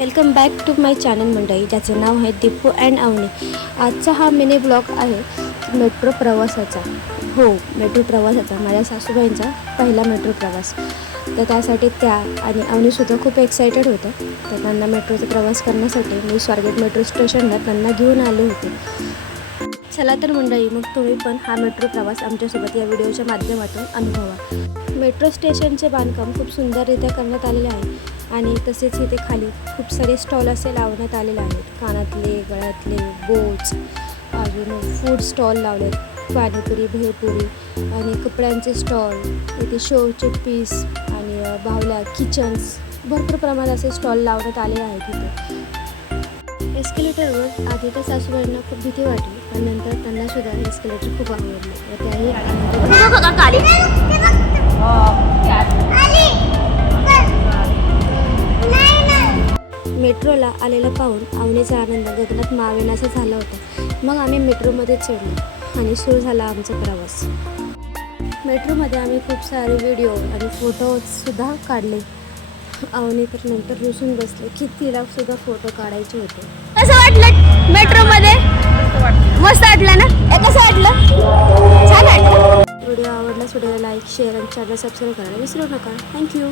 Welcome back to my channel मंडळी, ज्याचे नाव आहे दीपू अँड अवनी। आजचा हा मिनी ब्लॉग आहे मेट्रो प्रवासाचा। हो, मेट्रो प्रवासाचा माझ्या सासूबाईंचा पहिला मेट्रो प्रवास। तर त्यासाठी त्या आणि अवनीसुद्धा खूप एक्सायटेड होतं। तर त्यांना मेट्रोचा प्रवास करण्यासाठी मी स्वारगेट मेट्रो स्टेशनला त्यांना घेऊन आले होते। चला तर मंडळी, मग तुम्ही पण हा मेट्रो प्रवास आमच्यासोबत या व्हिडिओच्या माध्यमातून अनुभवा। मेट्रो स्टेशनचे बांधकाम खूप सुंदररित्या करण्यात आलेले आहे आणि तसेच इथे खाली खूप सारे स्टॉल असे लावण्यात आलेले आहेत। कानातले, गळ्यातले, बोच, अजून फूड स्टॉल लावलेत, पाणीपुरी, भेळपुरी आणि कपड्यांचे स्टॉल, इथे शोचे पीस आणि बाहुल्या, किचन्स, भरपूर प्रमाणात असे स्टॉल लावण्यात आले आहेत इथे। एस्केलेटरवर आधी तर सासूबाईंना खूप भीती वाटली, पण नंतर त्यांना सुद्धा एस्केलेटर खूप आवडले व त्याही मेट्रोला आलेला पाहून अवनीचा आनंद गगनात मावेनासा झाला होता। मग आम्ही मेट्रोमध्ये चढलो आणि सुरू झाला आमचा प्रवास। मेट्रोमध्ये आम्ही खूप सारे व्हिडिओ आणि फोटोसुद्धा काढले। अवनी तर नंतर रुसून बसले की तिला सुद्धा फोटो काढायचे होते। कसं वाटलं मेट्रोमध्ये? मस्त वाटलं ना? कसं वाटलं? छान वाटलं. व्हिडिओ आवडल्यास व्हिडिओला लाईक, शेअर आणि चॅनल सबस्क्राईब करायला विसरू नका। थँक्यू।